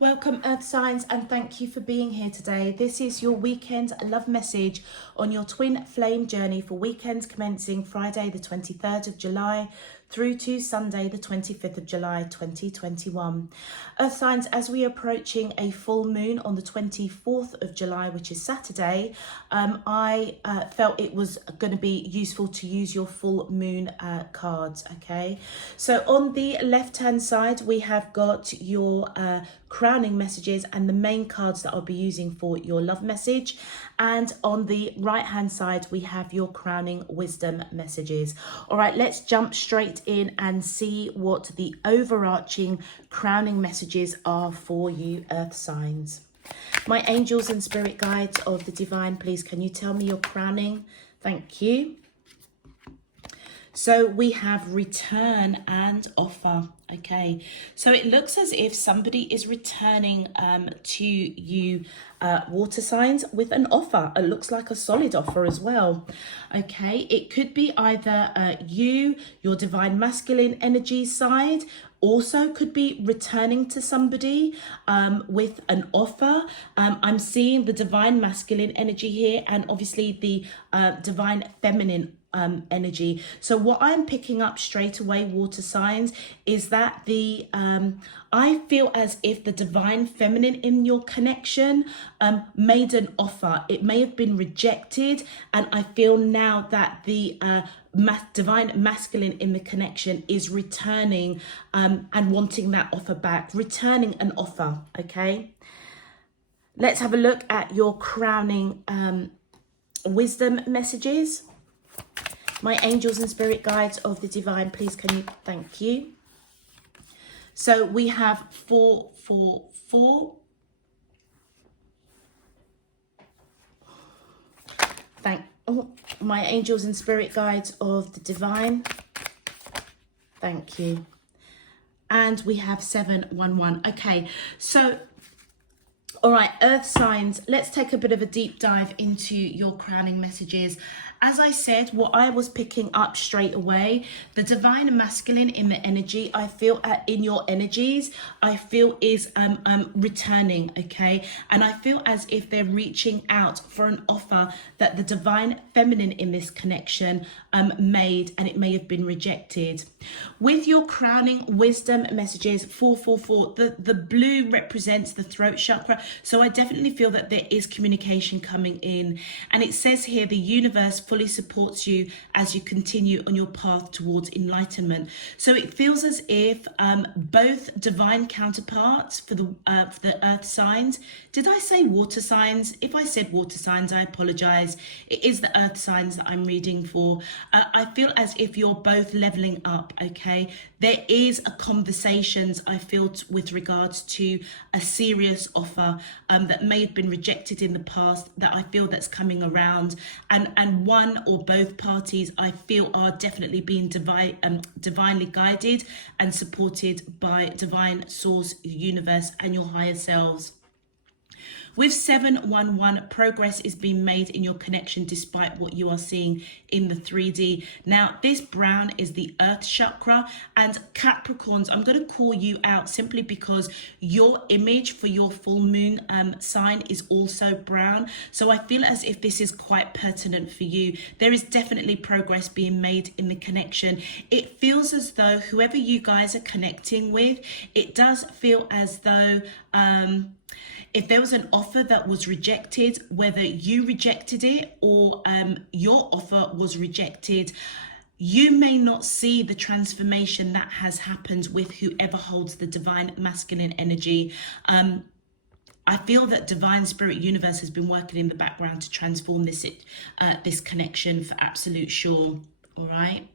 Welcome, Earth signs, and thank you for being here today. This is your weekend love message on your twin flame journey for weekends commencing Friday the 23rd of July through to Sunday the 25th of July 2021. Earth signs, as we are approaching a full moon on the 24th of July, which is Saturday, I felt it was going to be useful to use your full moon cards. Okay, so on the left hand side we have got your crowning messages and the main cards that I'll be using for your love message, and on the right hand side we have your crowning wisdom messages. All right, let's jump straight in and see what the overarching crowning messages are for you, Earth signs. My angels and spirit guides of the divine, please can you tell me your crowning? Thank you. So we have return and offer. Okay, so it looks as if somebody is returning to you, water signs, with an offer. It looks like a solid offer as well. Okay, it could be either your divine masculine energy side, also could be returning to somebody with an offer. I'm seeing the divine masculine energy here, and obviously the divine feminine energy. So what I'm picking up straight away, water signs, is that the I feel as if the divine feminine in your connection made an offer. It may have been rejected, and I feel now that the divine masculine in the connection is returning and wanting that offer back, returning an offer. Okay, let's have a look at your crowning wisdom messages. My angels and spirit guides of the divine, please can you, thank you. So we have 444. My angels and spirit guides of the divine, thank you. And we have 711. Okay, so all right, Earth signs, let's take a bit of a deep dive into your crowning messages. As I said, what I was picking up straight away, the divine masculine in the energy, I feel in your energies, I feel is returning, okay? And I feel as if they're reaching out for an offer that the divine feminine in this connection made, and it may have been rejected. With your crowning wisdom messages, 444, the blue represents the throat chakra. So I definitely feel that there is communication coming in. And it says here, the universe fully supports you as you continue on your path towards enlightenment. So it feels as if both divine counterparts for the earth signs, did I say water signs? If I said water signs, I apologize. It is the earth signs that I'm reading for. I feel as if you're both leveling up, okay? There is a conversations, I feel, with regards to a serious offer that may have been rejected in the past, that I feel that's coming around, and one or both parties I feel are definitely being divinely guided and supported by divine source, universe, and your higher selves. With 711, progress is being made in your connection despite what you are seeing in the 3D. Now, this brown is the earth chakra, and Capricorns, I'm going to call you out simply because your image for your full moon sign is also brown. So I feel as if this is quite pertinent for you. There is definitely progress being made in the connection. It feels as though whoever you guys are connecting with, it does feel as though if there was an offer that was rejected, whether you rejected it or your offer was rejected, you may not see the transformation that has happened with whoever holds the divine masculine energy. I feel that divine spirit universe has been working in the background to transform this connection for absolute sure. All right.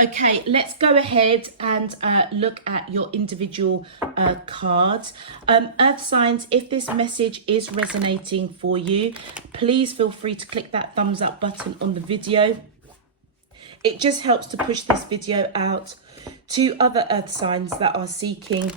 Okay, let's go ahead and look at your individual cards. Earth signs, if this message is resonating for you, please feel free to click that thumbs up button on the video. It just helps to push this video out to other earth signs that are seeking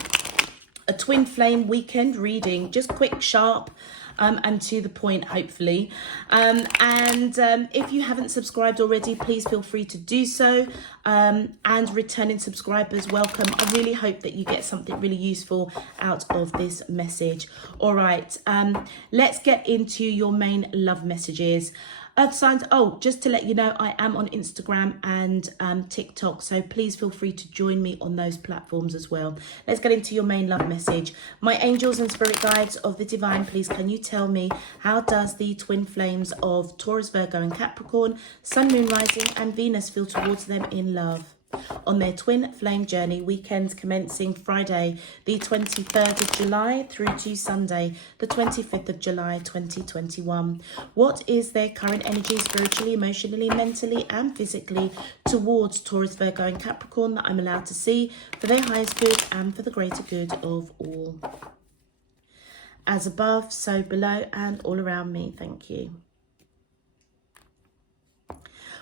a twin flame weekend reading, just quick, sharp, and to the point, hopefully. If you haven't subscribed already, please feel free to do so. And returning subscribers, welcome. I really hope that you get something really useful out of this message. All right, let's get into your main love messages. Earth signs, oh, just to let you know, I am on Instagram and TikTok, so please feel free to join me on those platforms as well. Let's get into your main love message. My angels and spirit guides of the divine, please can you tell me, how does the twin flames of Taurus, Virgo and Capricorn, Sun, Moon, Rising and Venus feel towards them in love on their twin flame journey, weekends commencing Friday the 23rd of July through to Sunday the 25th of July 2021. What is their current energy spiritually, emotionally, mentally and physically towards Taurus, Virgo and Capricorn that I'm allowed to see for their highest good and for the greater good of all? As above, so below and all around me. Thank you.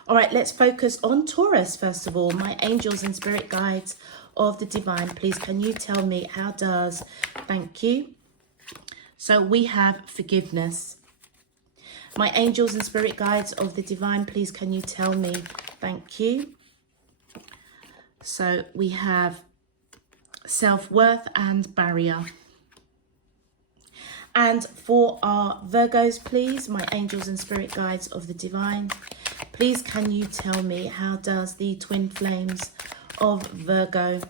All right, let's focus on Taurus first of all. My angels and spirit guides of the divine, please can you tell me, how does, thank you. So we have forgiveness. My angels and spirit guides of the divine, please can you tell me, thank you. So we have self-worth and barrier. And for our Virgos, please, my angels and spirit guides of the divine, please can you tell me, how does the twin flames of Virgo,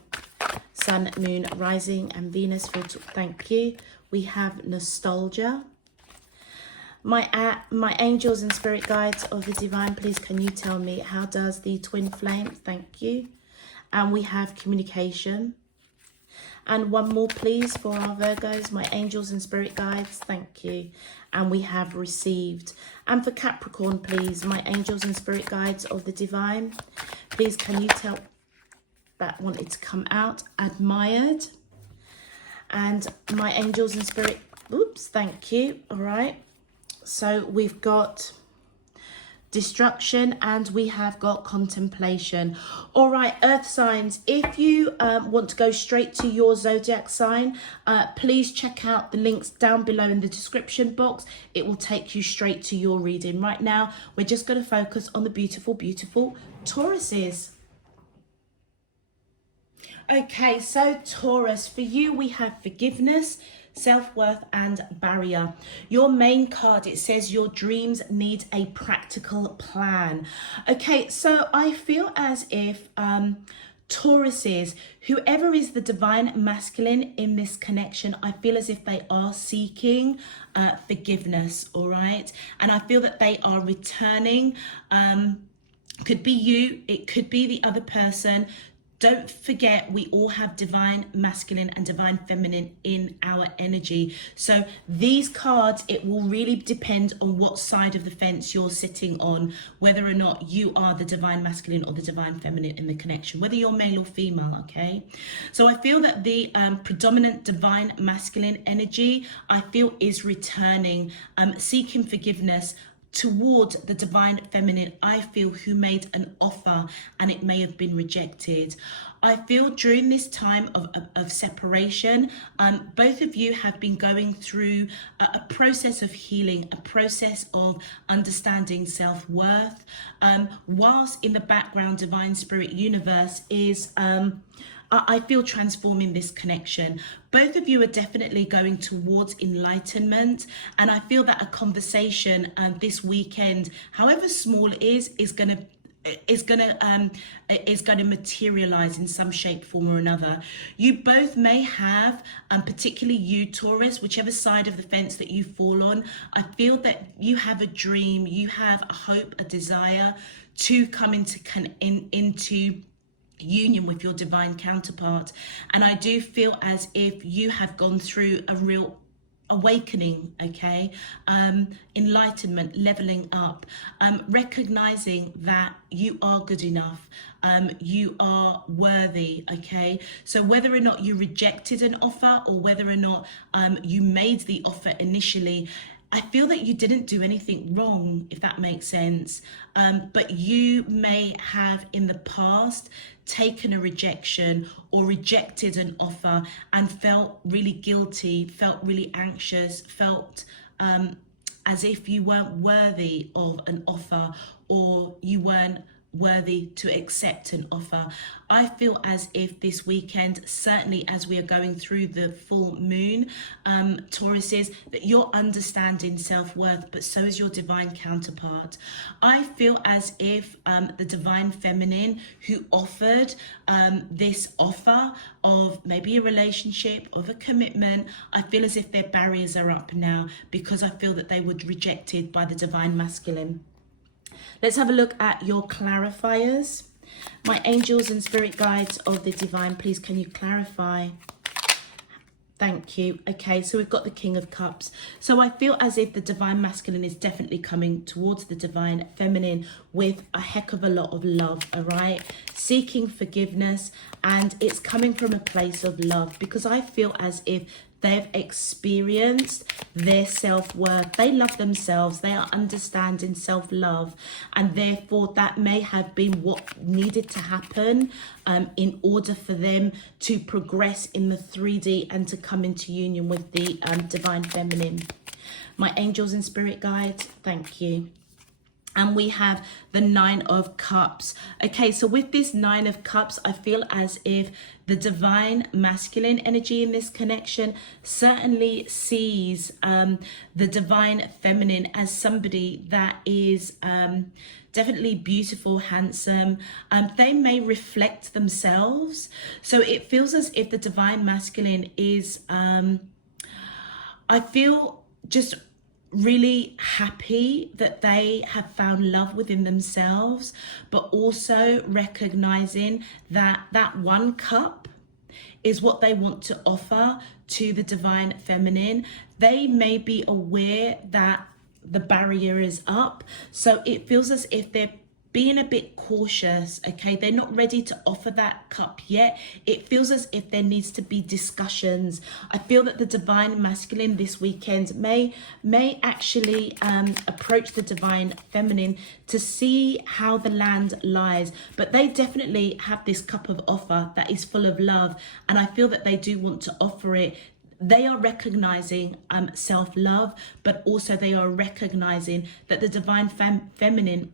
Sun, Moon, Rising and Venus feel to, thank you. We have nostalgia. My angels and spirit guides of the divine, please can you tell me, how does the twin flame, thank you. And we have communication. And one more please for our Virgos, my angels and spirit guides, thank you. And we have received. And for Capricorn, please, my angels and spirit guides of the divine, please can you tell, that wanted to come out, admired. And my angels and spirit, oops, thank you. All right, so we've got destruction and we have got contemplation. All right, earth signs, if you want to go straight to your zodiac sign, please check out the links down below in the description box. It will take you straight to your reading. Right now we're just going to focus on the beautiful Tauruses. Okay, so Taurus, for you we have forgiveness, self-worth and barrier. Your main card, it says your dreams need a practical plan. Okay, so I feel as if Tauruses, whoever is the divine masculine in this connection, I feel as if they are seeking forgiveness, all right? And I feel that they are returning, could be you, it could be the other person. Don't forget, we all have divine masculine and divine feminine in our energy. So these cards, it will really depend on what side of the fence you're sitting on, whether or not you are the divine masculine or the divine feminine in the connection, whether you're male or female, okay? So I feel that the predominant divine masculine energy, I feel, is returning, seeking forgiveness toward the divine feminine, I feel, who made an offer and it may have been rejected. I feel during this time of separation, both of you have been going through a process of healing, a process of understanding self-worth, whilst in the background divine spirit universe is I feel transforming this connection. Both of you are definitely going towards enlightenment, and I feel that a conversation this weekend, however small it is going to materialize in some shape, form or another. You both may have, particularly you Taurus, whichever side of the fence that you fall on, I feel that you have a dream, you have a hope, a desire to come into union with your divine counterpart. And I do feel as if you have gone through a real awakening, okay, enlightenment, leveling up, recognizing that you are good enough, you are worthy, okay? So whether or not you rejected an offer or whether or not you made the offer initially, I feel that you didn't do anything wrong, if that makes sense. But you may have in the past taken a rejection or rejected an offer and felt really guilty, felt really anxious, felt as if you weren't worthy of an offer, or you weren't worthy to accept an offer. I feel as if this weekend, certainly as we are going through the full moon, Tauruses, that you're understanding self-worth, but so is your divine counterpart. I feel as if the divine feminine who offered this offer of maybe a relationship, of a commitment, I feel as if their barriers are up now, because I feel that they were rejected by the divine masculine. Let's have a look at your clarifiers. My angels and spirit guides of the divine, please can you clarify? Thank you. Okay, so we've got the King of Cups. So I feel as if the divine masculine is definitely coming towards the divine feminine with a heck of a lot of love, all right? Seeking forgiveness, and it's coming from a place of love, because I feel as if they've experienced their self-worth. They love themselves. They are understanding self-love. And therefore, that may have been what needed to happen in order for them to progress in the 3D and to come into union with the divine feminine. My angels and spirit guides, thank you. And we have the Nine of Cups. Okay, so with this Nine of Cups, I feel as if the divine masculine energy in this connection certainly sees the divine feminine as somebody that is definitely beautiful, handsome. They may reflect themselves. So it feels as if the divine masculine is, I feel just really happy that they have found love within themselves, but also recognizing that that one cup is what they want to offer to the divine feminine. They may be aware that the barrier is up, so it feels as if they're being a bit cautious. Okay, they're not ready to offer that cup yet. It feels as if there needs to be discussions. I feel that the divine masculine this weekend may actually approach the divine feminine to see how the land lies, but they definitely have this cup of offer that is full of love, and I feel that they do want to offer it. They are recognizing self-love, but also they are recognizing that the divine feminine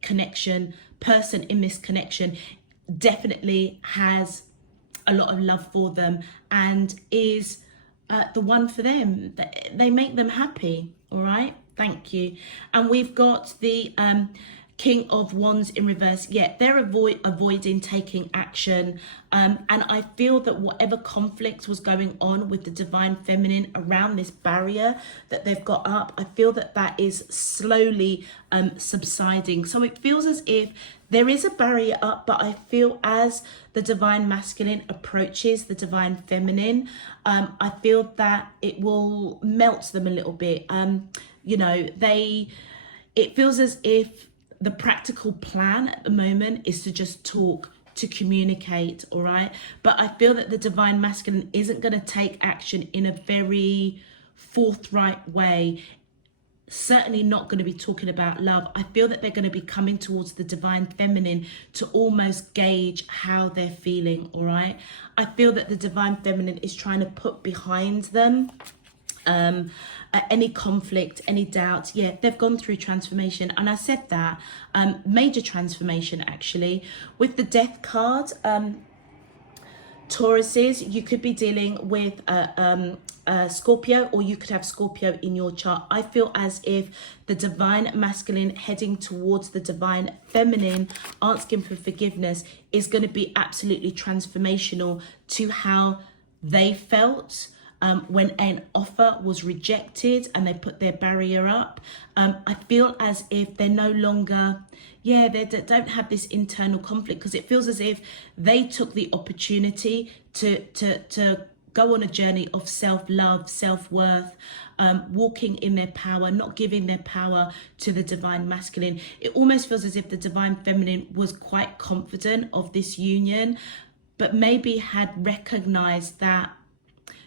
connection, person in this connection definitely has a lot of love for them and is the one for them. They make them happy, all right? Thank you. And we've got the King of Wands in reverse. Yeah, they're avoiding taking action. And I feel that whatever conflict was going on with the divine feminine around this barrier that they've got up, I feel that that is slowly subsiding. So it feels as if there is a barrier up, but I feel as the divine masculine approaches the divine feminine, I feel that it will melt them a little bit. You know, it feels as if the practical plan at the moment is to just talk, to communicate, all right? But I feel that the divine masculine isn't going to take action in a very forthright way. Certainly not going to be talking about love. I feel that they're going to be coming towards the divine feminine to almost gauge how they're feeling, all right? I feel that the divine feminine is trying to put behind them any conflict, any doubt. Yeah, they've gone through transformation, and I said that major transformation actually. With the Death card, Tauruses, you could be dealing with Scorpio, or you could have Scorpio in your chart. I feel as if the divine masculine heading towards the divine feminine, asking for forgiveness, is going to be absolutely transformational to how they felt when an offer was rejected and they put their barrier up. I feel as if they're no longer, they don't have this internal conflict, because it feels as if they took the opportunity to go on a journey of self-love, self-worth, walking in their power, not giving their power to the divine masculine. It almost feels as if the divine feminine was quite confident of this union, but maybe had recognized that,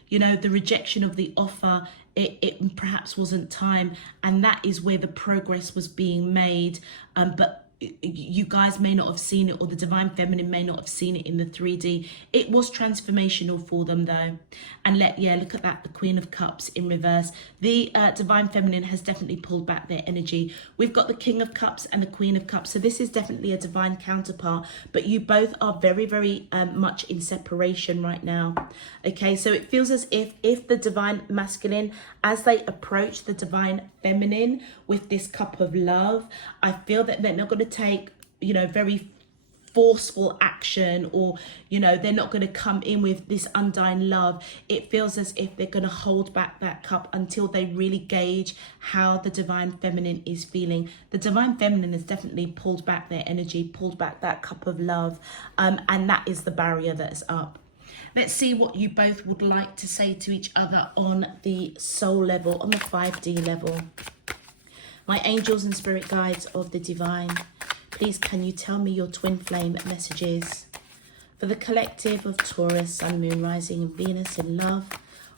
you know, the rejection of the offer it perhaps wasn't time, and that is where the progress was being made, but you guys may not have seen it, or the divine feminine may not have seen it in the 3D. It was transformational for them though. And look at that, the Queen of Cups in reverse. The divine feminine has definitely pulled back their energy. We've got the King of Cups and the Queen of Cups, so this is definitely a divine counterpart, but you both are very, very much in separation right now. Okay, so it feels as if the divine masculine, as they approach the divine feminine with this cup of love, I feel that they're not going to take, very forceful action, or, they're not going to come in with this undying love. It feels as if they're going to hold back that cup until they really gauge how the divine feminine is feeling. The divine feminine has definitely pulled back their energy, pulled back that cup of love, and that is the barrier that's up. Let's see what you both would like to say to each other on the soul level, on the 5D level. My angels and spirit guides of the divine, please can you tell me your twin flame messages for the collective of Taurus, Sun, Moon, Rising and Venus in love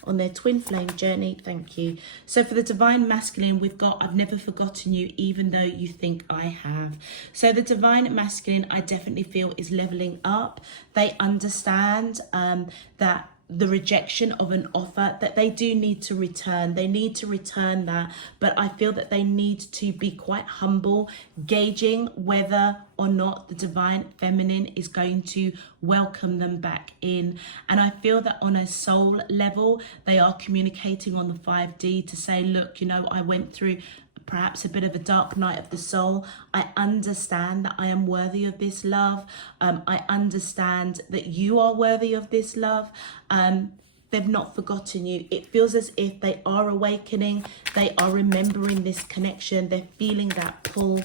on their twin flame journey. Thank you. So for the divine masculine, we've got I've never forgotten you even though you think I have. So the divine masculine, I definitely feel, is leveling up. They understand that the rejection of an offer, that they do need to return. They need to return that, but I feel that they need to be quite humble, gauging whether or not the divine feminine is going to welcome them back in. And I feel that on a soul level, they are communicating on the 5D to say, look, I went through perhaps a bit of a dark night of the soul. I understand that I am worthy of this love. I understand that you are worthy of this love. They've not forgotten you. It feels as if they are awakening. They are remembering this connection. They're feeling that pull.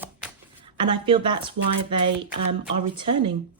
And I feel that's why they are returning.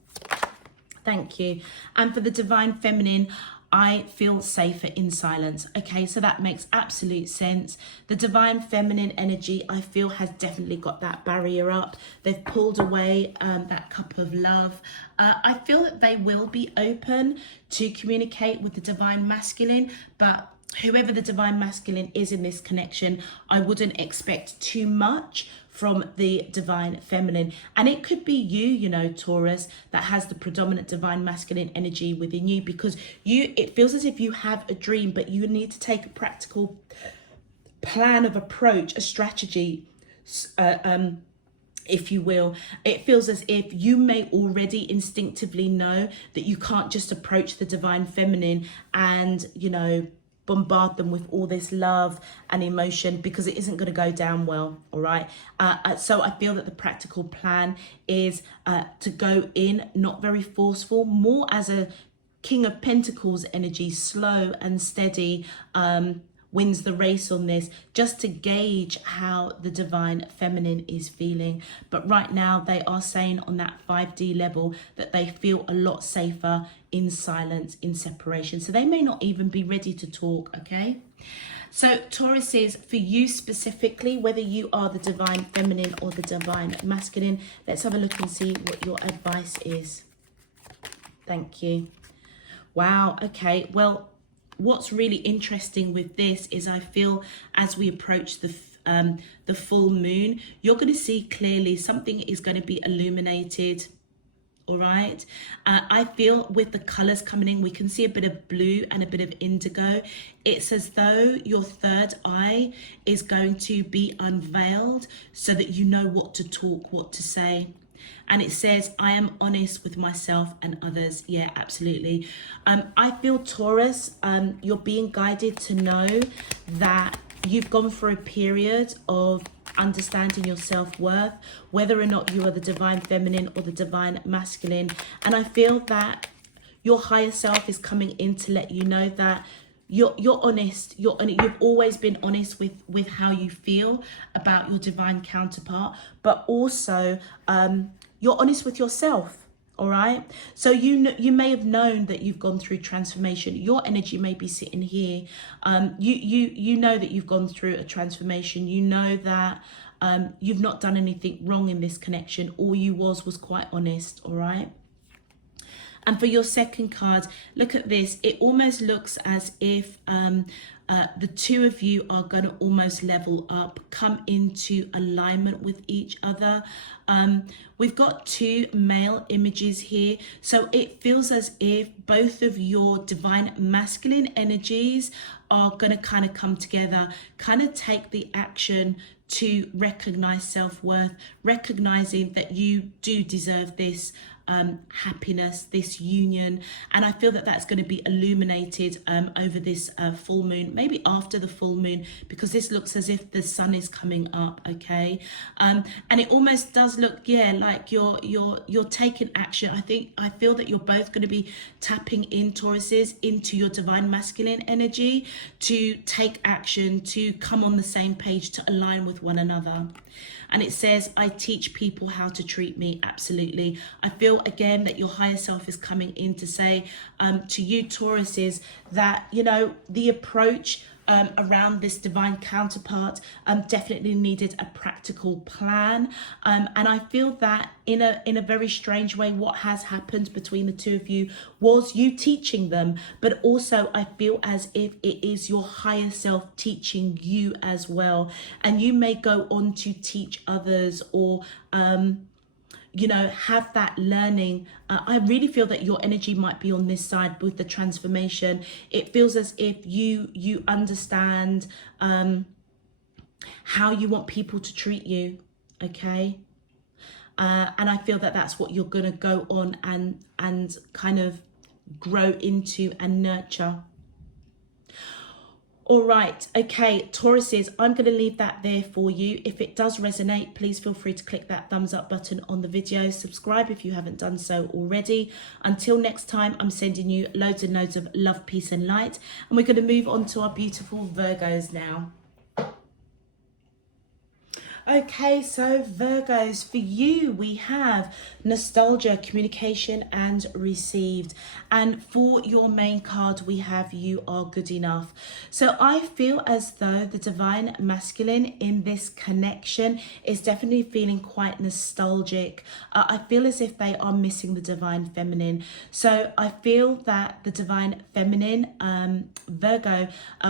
Thank you. And for the divine feminine, I feel safer in silence. Okay, so that makes absolute sense. The divine feminine energy, I feel, has definitely got that barrier up. They've pulled away that cup of love. I feel that they will be open to communicate with the divine masculine, but whoever the divine masculine is in this connection, I wouldn't expect too much from the divine feminine. And it could be you, Taurus, that has the predominant divine masculine energy within you, because it feels as if you have a dream, but you need to take a practical plan of approach, a strategy, if you will. It feels as if you may already instinctively know that you can't just approach the divine feminine and, bombard them with all this love and emotion, because it isn't going to go down well. All right. So I feel that the practical plan is to go in not very forceful, more as a King of Pentacles energy, slow and steady, wins the race on this, just to gauge how the divine feminine is feeling. But right now they are saying on that 5D level that they feel a lot safer in silence, in separation. So they may not even be ready to talk, okay? So Taurus, is for you specifically, whether you are the divine feminine or the divine masculine, let's have a look and see what your advice is. Thank you. Wow, okay, well, what's really interesting with this is I feel as we approach the full moon, you're going to see clearly something is going to be illuminated. All right. I feel with the colors coming in, we can see a bit of blue and a bit of indigo. It's as though your third eye is going to be unveiled so that you know what to talk, what to say. And it says, I am honest with myself and others. Yeah, absolutely. I feel, Taurus, you're being guided to know that you've gone through a period of understanding your self-worth, whether or not you are the divine feminine or the divine masculine. And I feel that your higher self is coming in to let you know that you're honest. You've always been honest with how you feel about your divine counterpart, but also you're honest with yourself. All right. So you may have known that you've gone through transformation. Your energy may be sitting here. You know that you've gone through a transformation. You know that you've not done anything wrong in this connection. All you was quite honest. All right. And for your second card, look at this. It almost looks as if The two of you are going to almost level up, come into alignment with each other. We've got two male images here, so it feels as if both of your divine masculine energies are going to kind of come together, kind of take the action to recognize self-worth, recognizing that you do deserve this happiness, this union. And I feel that that's going to be illuminated over this full moon, maybe after the full moon, because this looks as if the sun is coming up. Okay, and it almost does look, yeah, like you're taking action. I feel that you're both going to be tapping in, Tauruses, into your divine masculine energy to take action, to come on the same page, to align with one another. And it says, I teach people how to treat me. Absolutely. I feel again that your higher self is coming in to say to you, Tauruses, that, you know, the approach around this divine counterpart definitely needed a practical plan, and I feel that in a very strange way, what has happened between the two of you was you teaching them, but also I feel as if it is your higher self teaching you as well, and you may go on to teach others, or you know, have that learning. I really feel that your energy might be on this side with the transformation. It feels as if you understand how you want people to treat you, okay? And I feel that that's what you're gonna go on and kind of grow into and nurture. All right, okay, Tauruses, I'm going to leave that there for you. If it does resonate, please feel free to click that thumbs up button on the video. Subscribe if you haven't done so already. Until next time, I'm sending you loads and loads of love, peace and light. And we're going to move on to our beautiful Virgos now. Okay, so Virgos, for you, we have nostalgia, communication and received. And for your main card, we have you are good enough. So I feel as though the divine masculine in this connection is definitely feeling quite nostalgic. I feel as if they are missing the divine feminine. So I feel that the divine feminine, Virgo,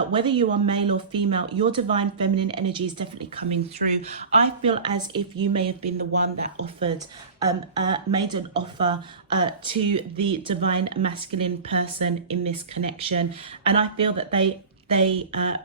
whether you are male or female, your divine feminine energy is definitely coming through. I feel as if you may have been the one that offered, made an offer to the divine masculine person in this connection. And I feel that they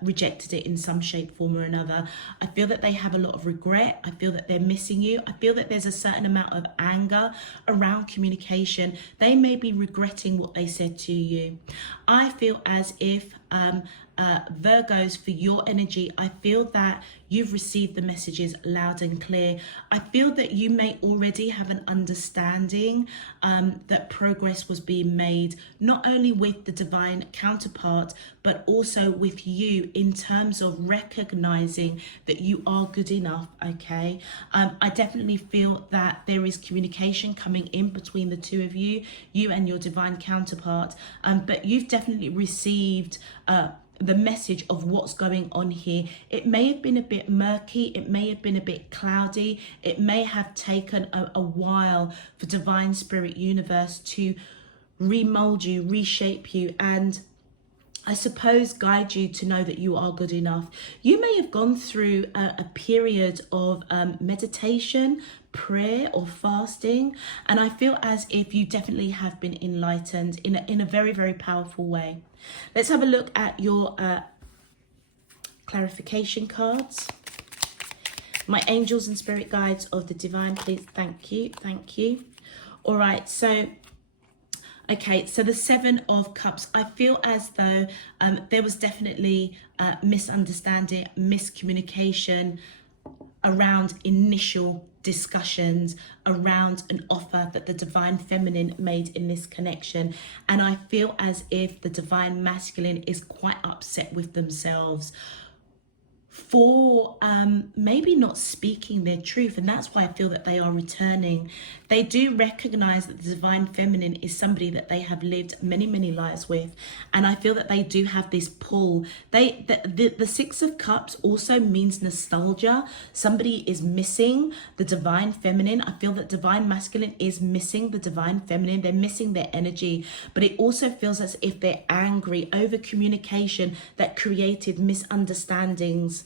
rejected it in some shape, form or another. I feel that they have a lot of regret. I feel that they're missing you. I feel that there's a certain amount of anger around communication. They may be regretting what they said to you. I feel as if Virgos, for your energy, I feel that you've received the messages loud and clear. I feel that you may already have an understanding that progress was being made, not only with the divine counterpart, but also with you in terms of recognizing that you are good enough, okay? I definitely feel that there is communication coming in between the two of you, you and your divine counterpart, but you've definitely received the message of what's going on here. It may have been a bit murky, it may have been a bit cloudy, it may have taken a while for divine spirit universe to remold you, reshape you, and I suppose guide you to know that you are good enough. You may have gone through a period of meditation, prayer or fasting, and I feel as if you definitely have been enlightened in a very, very powerful way. Let's have a look at your clarification cards. My angels and spirit guides of the divine, please. Thank you. Thank you. All right, so okay, so the Seven of Cups, I feel as though there was definitely misunderstanding, miscommunication around initial discussions around an offer that the divine feminine made in this connection. And I feel as if the divine masculine is quite upset with themselves for maybe not speaking their truth. And that's why I feel that they are returning. They do recognize that the divine feminine is somebody that they have lived many, many lives with. And I feel that they do have this pull. The Six of Cups also means nostalgia. Somebody is missing the divine feminine. I feel that divine masculine is missing the divine feminine. They're missing their energy. But it also feels as if they're angry over communication that created misunderstandings.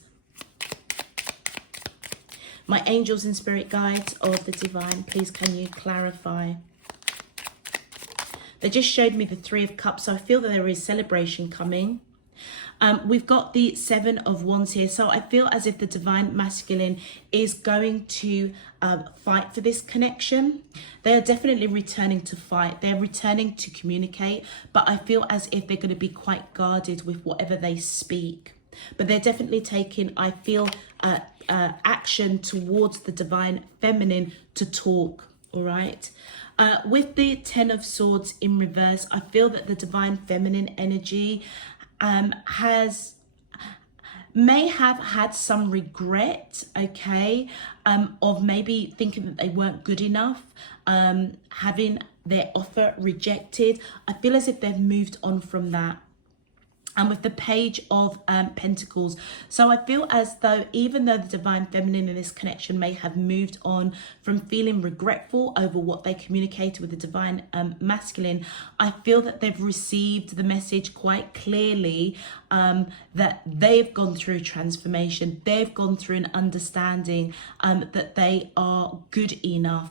My angels and spirit guides of the divine, please can you clarify? They just showed me the Three of Cups, so I feel that there is celebration coming. We've got the Seven of Wands here, so I feel as if the divine masculine is going to fight for this connection. They are definitely returning to fight. They're returning to communicate, but I feel as if they're going to be quite guarded with whatever they speak. But they're definitely taking, I feel, action towards the divine feminine to talk, all right? With the Ten of Swords in reverse, I feel that the divine feminine energy may have had some regret, okay, of maybe thinking that they weren't good enough, having their offer rejected. I feel as if they've moved on from that. And with the Page of Pentacles. So I feel as though even though the divine feminine in this connection may have moved on from feeling regretful over what they communicated with the divine masculine, I feel that they've received the message quite clearly that they've gone through transformation. They've gone through an understanding that they are good enough.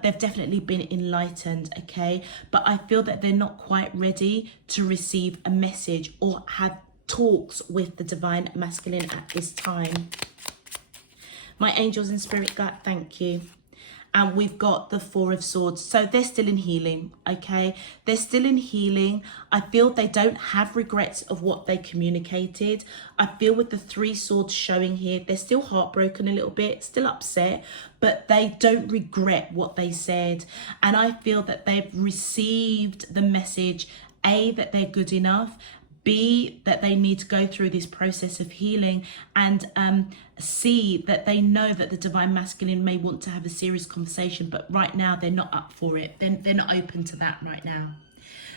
They've definitely been enlightened, okay? But I feel that they're not quite ready to receive a message or have talks with the divine masculine at this time. My angels and spirit guide, thank you. And we've got the Four of Swords. So they're still in healing, okay? They're still in healing. I feel they don't have regrets of what they communicated. I feel with the Three Swords showing here, they're still heartbroken a little bit, still upset, but they don't regret what they said. And I feel that they've received the message, A, that they're good enough, B, that they need to go through this process of healing, and C, that they know that the divine masculine may want to have a serious conversation, but right now they're not up for it. They're not open to that right now.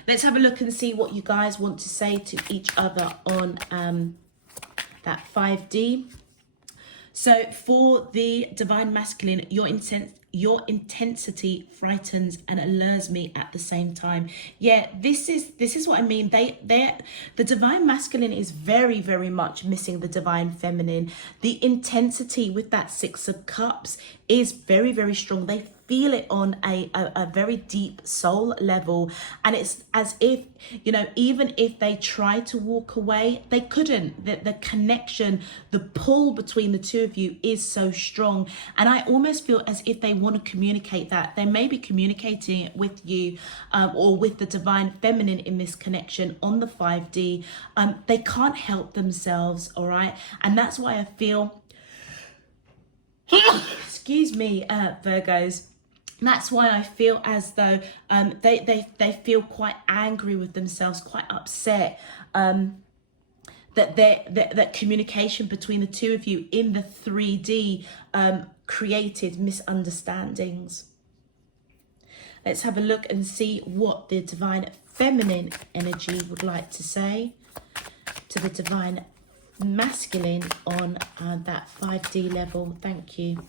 Let's have a look and see what you guys want to say to each other on that 5D. So for the divine masculine, your intensity frightens and allures me at the same time. Yeah, this is what I mean. The divine masculine is very, very much missing the divine feminine. The intensity with that Six of Cups is very, very strong. They feel it on a very deep soul level, and it's as if, you know, even if they try to walk away, they couldn't. The connection, the pull between the two of you is so strong, and I almost feel as if they want to communicate that. They may be communicating it with you or with the divine feminine in this connection on the 5D. They can't help themselves, all right? And that's why I feel excuse me, Virgos. That's why I feel as though they feel quite angry with themselves, quite upset that communication between the two of you in the 3D created misunderstandings. Let's have a look and see what the divine feminine energy would like to say to the divine masculine on that 5D level. Thank you.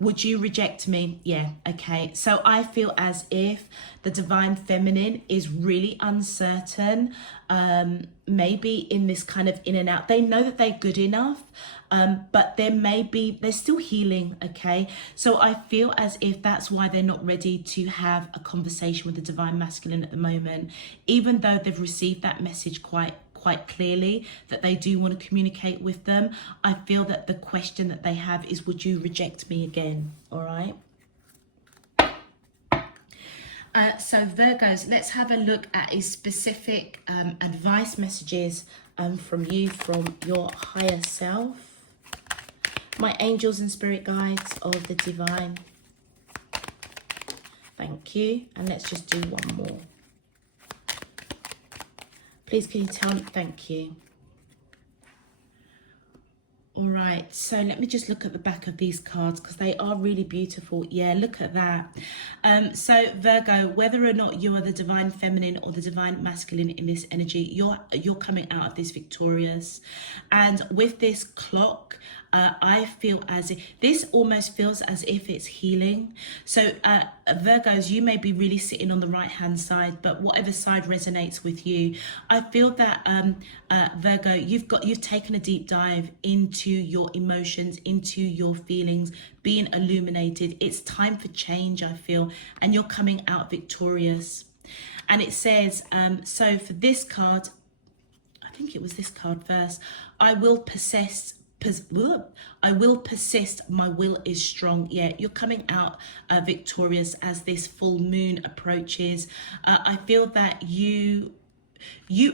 Would you reject me? Yeah, okay. So I feel as if the divine feminine is really uncertain, maybe in this kind of in and out. They know that they're good enough, but they're still healing, okay? So I feel as if that's why they're not ready to have a conversation with the divine masculine at the moment, even though they've received that message quite clearly that they do want to communicate with them. I feel that the question that they have is, would you reject me again? All right. So Virgos, let's have a look at a specific advice messages from you, from your higher self. My angels and spirit guides of the divine. Thank you. And let's just do one more. Please, can you tell me? Thank you. All right, so let me just look at the back of these cards because they are really beautiful. Yeah, look at that. So Virgo, whether or not you are the divine feminine or the divine masculine in this energy, you're coming out of this victorious. And with this clock, I feel as if this almost feels as if it's healing. So Virgos, you may be really sitting on the right hand side, but whatever side resonates with you, I feel that Virgo, you've taken a deep dive into your emotions, into your feelings, being illuminated. It's time for change, I feel, and you're coming out victorious. And it says, so for this card, I think it was this card first, I will persist, my will is strong. Yeah, you're coming out victorious as this full moon approaches. I feel that you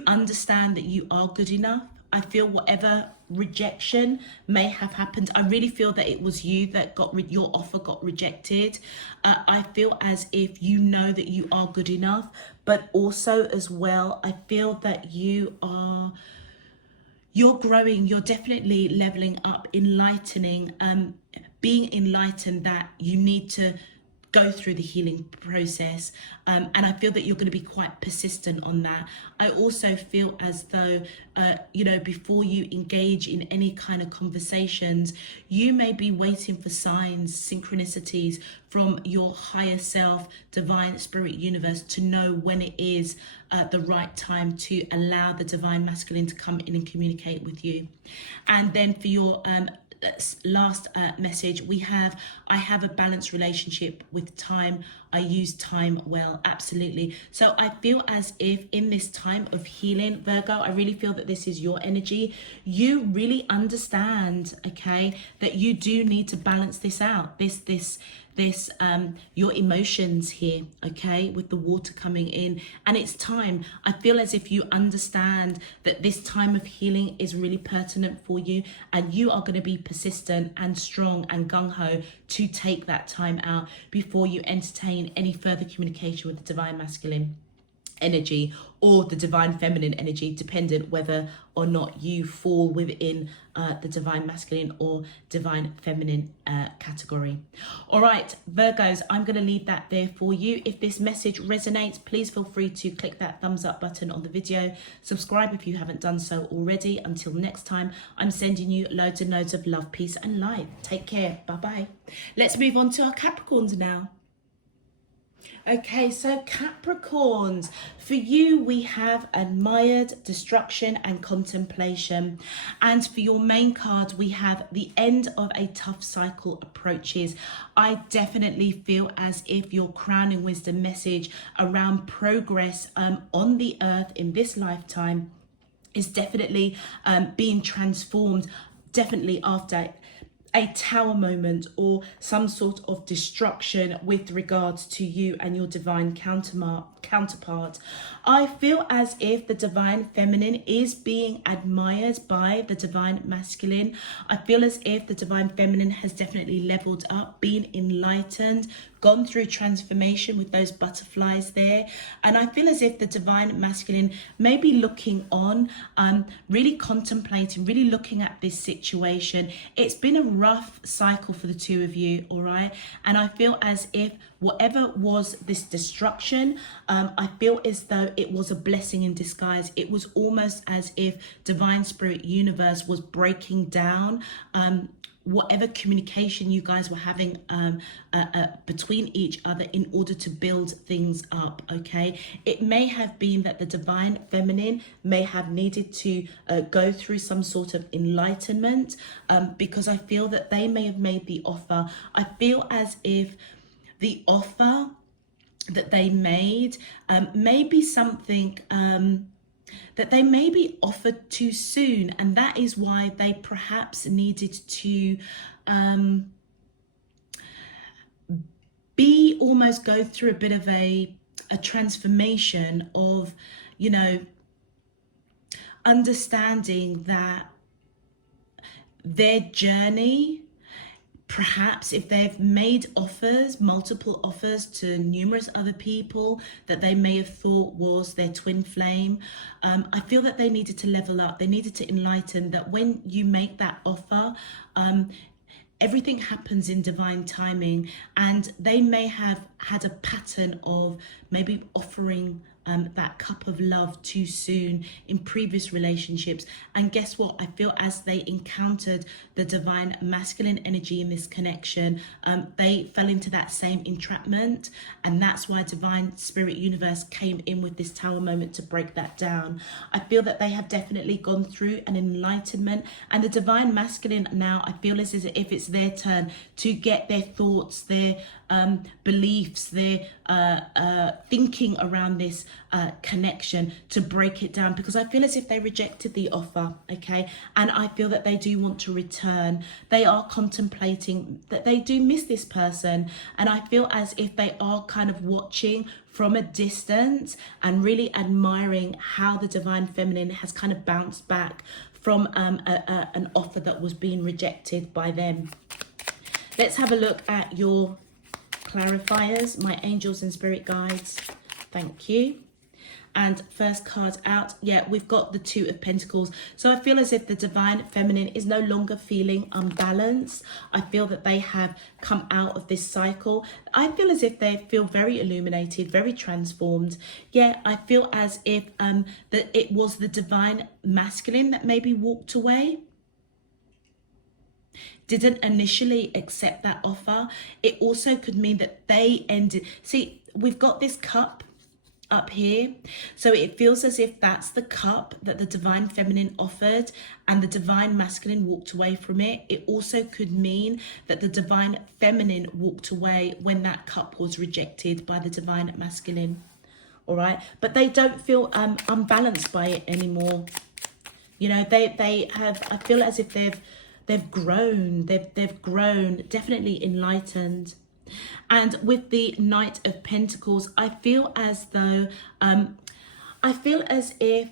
understand that you are good enough. I feel whatever rejection may have happened, I really feel that it was you that your offer got rejected. I feel as if you know that you are good enough, but also as well, I feel that you're growing, you're definitely leveling up, enlightening, being enlightened that you need to go through the healing process, and I feel that you're going to be quite persistent on that. I also feel as though before you engage in any kind of conversations, you may be waiting for signs, synchronicities from your higher self, divine spirit universe, to know when it is the right time to allow the divine masculine to come in and communicate with you. And then for your last message, I have a balanced relationship with time. I use time well. Absolutely. So I feel as if in this time of healing, Virgo, I really feel that this is your energy. You really understand, okay, that you do need to balance this out, this your emotions here, okay, with the water coming in, and it's time. I feel as if you understand that this time of healing is really pertinent for you, and you are going to be persistent and strong and gung-ho to take that time out before you entertain any further communication with the divine masculine energy or the divine feminine energy, dependent whether or not you fall within the divine masculine or divine feminine category. All right, Virgos, I'm going to leave that there for you. If this message resonates, please feel free to click that thumbs up button on the video. Subscribe if you haven't done so already. Until next time, I'm sending you loads and loads of love, peace and light. Take care. Bye-bye. Let's move on to our Capricorns now. Okay, so Capricorns, for you we have admired, destruction and contemplation. And for your main card, we have the end of a tough cycle approaches. I definitely feel as if your crowning wisdom message around progress on the earth in this lifetime is definitely being transformed, definitely after a tower moment or some sort of destruction with regards to you and your divine counterpart. I feel as if the divine feminine is being admired by the divine masculine. I feel as if the divine feminine has definitely leveled up, been enlightened, gone through transformation with those butterflies there. And I feel as if the divine masculine may be looking on, really contemplating, really looking at this situation. It's been a rough cycle for the two of you, all right? And I feel as if whatever was this destruction, I feel as though it was a blessing in disguise. It was almost as if divine spirit universe was breaking down whatever communication you guys were having between each other in order to build things up, okay? It may have been that the divine feminine may have needed to go through some sort of enlightenment, because I feel that they may have made the offer. I feel as if the offer that they made may be something that they may be offered too soon, and that is why they perhaps needed to go through a bit of a transformation of, understanding that their journey Perhaps if they've made offers, multiple offers to numerous other people that they may have thought was their twin flame, I feel that they needed to level up. They needed to enlighten that when you make that offer, everything happens in divine timing, and they may have had a pattern of maybe offering that cup of love too soon in previous relationships. And guess what? I feel as they encountered the divine masculine energy in this connection, they fell into that same entrapment, and that's why divine spirit universe came in with this tower moment to break that down. I feel that they have definitely gone through an enlightenment, and the divine masculine now, I feel as if it's their turn to get their thoughts, their beliefs, their thinking around this connection, to break it down, because I feel as if they rejected the offer, okay, and I feel that they do want to return. They are contemplating that they do miss this person, and I feel as if they are kind of watching from a distance and really admiring how the divine feminine has kind of bounced back from an offer that was being rejected by them. Let's have a look at your clarifiers, my angels and spirit guides. Thank you. And first card out, yeah, we've got the Two of Pentacles. So I feel as if the divine feminine is no longer feeling unbalanced. I feel that they have come out of this cycle. I feel as if they feel very illuminated, very transformed. Yeah, I feel as if that it was the divine masculine that maybe walked away, didn't initially accept that offer. It also could mean that they ended. See, we've got this cup up here, so it feels as if that's the cup that the divine feminine offered and the divine masculine walked away from it. It also could mean that the divine feminine walked away when that cup was rejected by the divine masculine. All right, but they don't feel unbalanced by it anymore. You know, they have, I feel as if they've grown, they've grown, definitely enlightened. And with the Knight of Pentacles, I feel as though I feel as if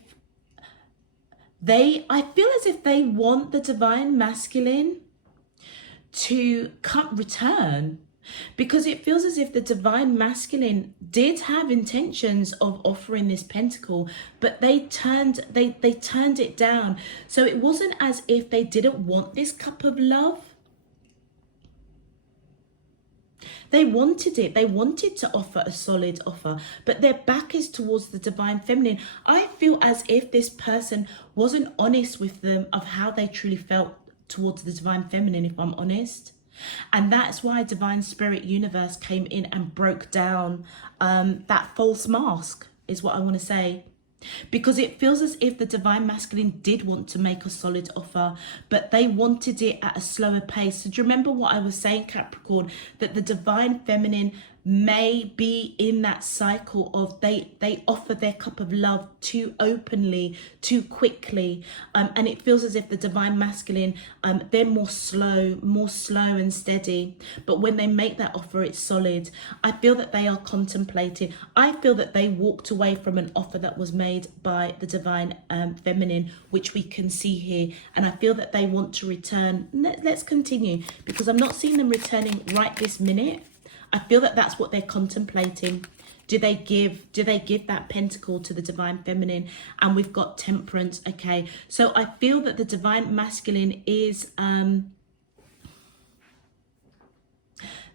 they want the divine masculine to return, because it feels as if the divine masculine did have intentions of offering this pentacle, but they turned it down. So it wasn't as if they didn't want this cup of love. They wanted it. They wanted to offer a solid offer, but their back is towards the divine feminine. I feel as if this person wasn't honest with them of how they truly felt towards the divine feminine, if I'm honest. And that's why divine spirit universe came in and broke down that false mask, is what I want to say. Because it feels as if the divine masculine did want to make a solid offer, but they wanted it at a slower pace. So do you remember what I was saying, Capricorn, that the divine feminine may be in that cycle of they offer their cup of love too openly, too quickly, and it feels as if the divine masculine, they're more slow and steady, but when they make that offer, it's solid. I feel that they are contemplating. I feel that they walked away from an offer that was made by the divine feminine, which we can see here, and I feel that they want to return. Let's continue, because I'm not seeing them returning right this minute. I feel that that's what they're contemplating. Do they give that pentacle to the divine feminine? And we've got temperance. Okay, so I feel that the divine masculine is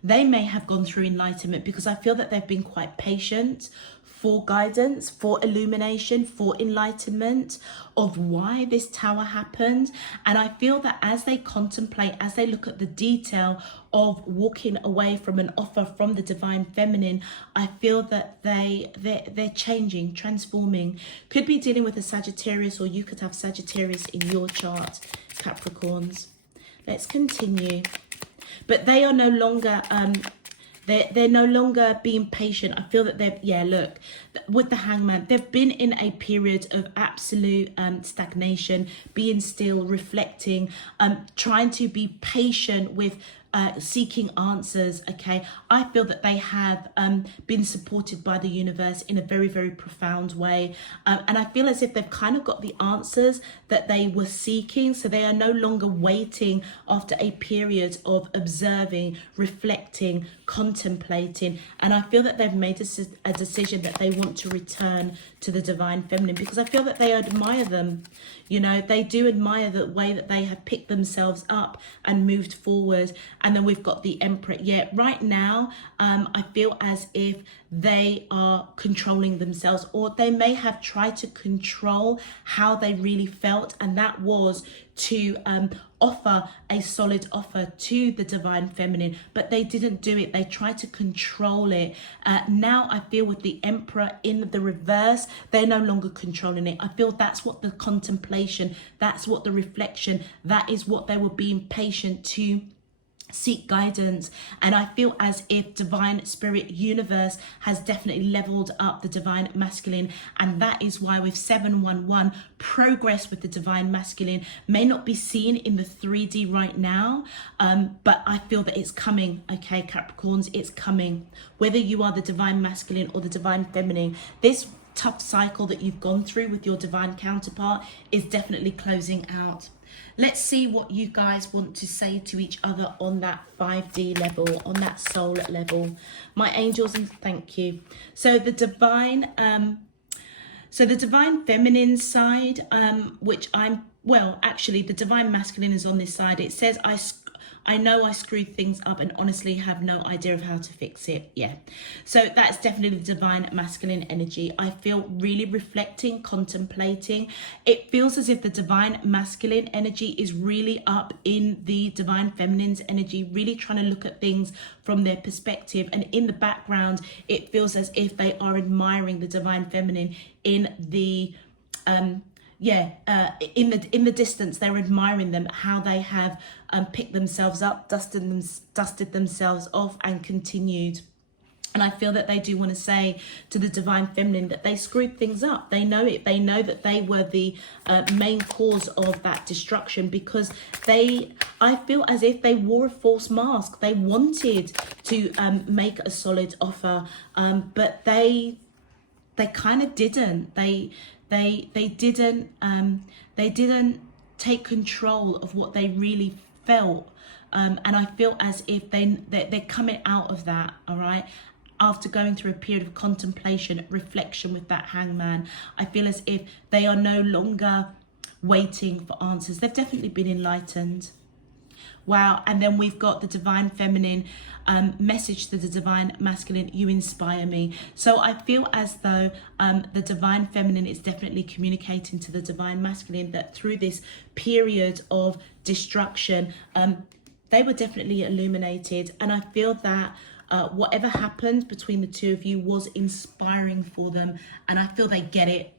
they may have gone through enlightenment, because I feel that they've been quite patient for guidance, for illumination, for enlightenment of why this tower happened. And I feel that as they contemplate, as they look at the detail of walking away from an offer from the divine feminine, I feel that they're changing, transforming. Could be dealing with a Sagittarius, or you could have Sagittarius in your chart, Capricorns. Let's continue. But they are no longer they're no longer being patient. I feel that look, with the Hangman, they've been in a period of absolute stagnation, being still, reflecting, trying to be patient with seeking answers, okay? I feel that they have been supported by the universe in a very, very profound way. And I feel as if they've kind of got the answers that they were seeking. So they are no longer waiting after a period of observing, reflecting, contemplating. And I feel that they've made a decision that they want to return to the divine feminine, because I feel that they admire them. You know, they do admire the way that they have picked themselves up and moved forward. And then we've got the Emperor. Yeah, right now, I feel as if they are controlling themselves, or they may have tried to control how they really felt, and that was to offer a solid offer to the divine feminine, but they didn't do it. They tried to control it. Now I feel with the Emperor in the reverse, they're no longer controlling it. I feel that's what the contemplation, that's what the reflection, that is what they were being patient to seek guidance. And I feel as if divine spirit universe has definitely leveled up the divine masculine, and that is why with 711 progress with the divine masculine may not be seen in the 3D right now, but I feel that it's coming. Okay, Capricorns, it's coming. Whether you are the divine masculine or the divine feminine, this tough cycle that you've gone through with your divine counterpart is definitely closing out. Let's see what you guys want to say to each other on that 5D level, on that soul level. My angels, and thank you. So the divine feminine side, which I'm, well, actually the divine masculine is on this side. It says, I know I screwed things up and honestly have no idea of how to fix it. Yeah. So that's definitely the divine masculine energy. I feel really reflecting, contemplating. It feels as if the divine masculine energy is really up in the divine feminine's energy, really trying to look at things from their perspective. And in the background, it feels as if they are admiring the divine feminine in the in the distance. They're admiring them, how they have picked themselves up, dusted themselves off, and continued. And I feel that they do want to say to the divine feminine that they screwed things up. They know it. They know that they were the main cause of that destruction, because I feel as if they wore a false mask. They wanted to make a solid offer, but they kind of didn't. They didn't take control of what they really felt, and I feel as if they're coming out of that, all right, after going through a period of contemplation, reflection with that Hangman. I feel as if they are no longer waiting for answers. They've definitely been enlightened. Wow. And then we've got the divine feminine message to the divine masculine: you inspire me. So I feel as though the divine feminine is definitely communicating to the divine masculine that through this period of destruction, they were definitely illuminated. And I feel that whatever happened between the two of you was inspiring for them. And I feel they get it.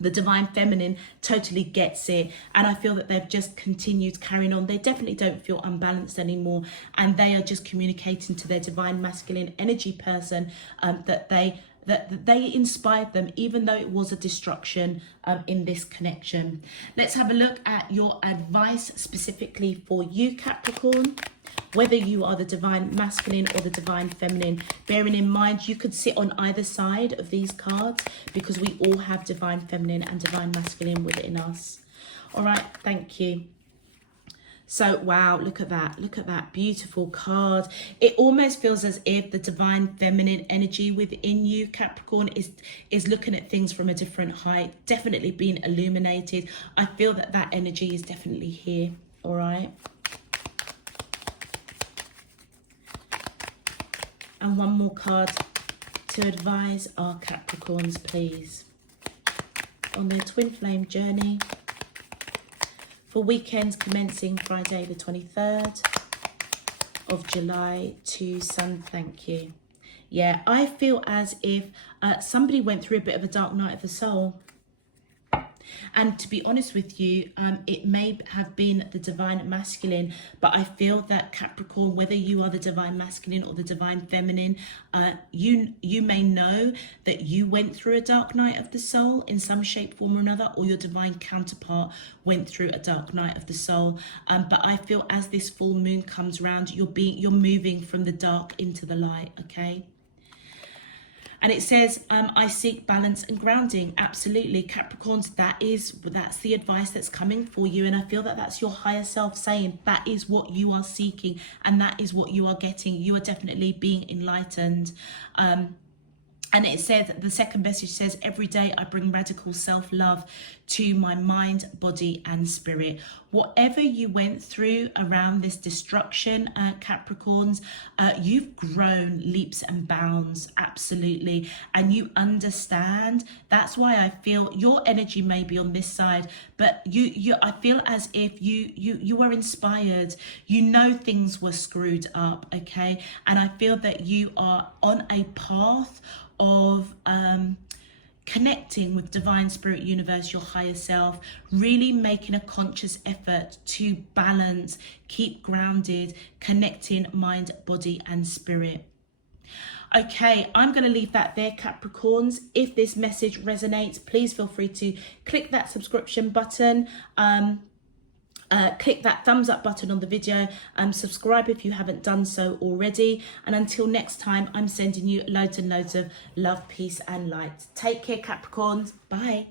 The divine feminine totally gets it, and I feel that they've just continued carrying on. They definitely don't feel unbalanced anymore, and they are just communicating to their divine masculine energy person that they inspired them, even though it was a destruction in this connection. Let's have a look at your advice specifically for you, Capricorn. Whether you are the divine masculine or the divine feminine, bearing in mind you could sit on either side of these cards, because we all have divine feminine and divine masculine within us. All right, thank you. So, wow, look at that beautiful card. It almost feels as if the divine feminine energy within you, Capricorn, is looking at things from a different height, definitely being illuminated. I feel that energy is definitely here, all right? And one more card to advise our Capricorns, please, on their twin flame journey for weekends commencing Friday the 23rd of July to Sun. Thank you. Yeah, I feel as if somebody went through a bit of a dark night of the soul. And to be honest with you, it may have been the divine masculine, but I feel that Capricorn, whether you are the divine masculine or the divine feminine, you may know that you went through a dark night of the soul in some shape, form or another, or your divine counterpart went through a dark night of the soul. But I feel as this full moon comes round, you're moving from the dark into the light, okay? And it says, I seek balance and grounding. Absolutely, Capricorns, that's the advice that's coming for you. And I feel that that's your higher self saying that is what you are seeking and that is what you are getting. You are definitely being enlightened. And it says, the second message says, every day I bring radical self-love to my mind, body and spirit. Whatever you went through around this destruction, Capricorns, you've grown leaps and bounds, absolutely. And you understand. That's why I feel your energy may be on this side, but I feel as if you were inspired. You know things were screwed up, okay? And I feel that you are on a path of connecting with divine spirit universe, your higher self, really making a conscious effort to balance, keep grounded, connecting mind, body and spirit. Okay, I'm going to leave that there, Capricorns. If this message resonates, please feel free to click that subscription button. Click that thumbs up button on the video, subscribe if you haven't done so already, and until next time, I'm sending you loads and loads of love, peace and light. Take care, Capricorns. Bye.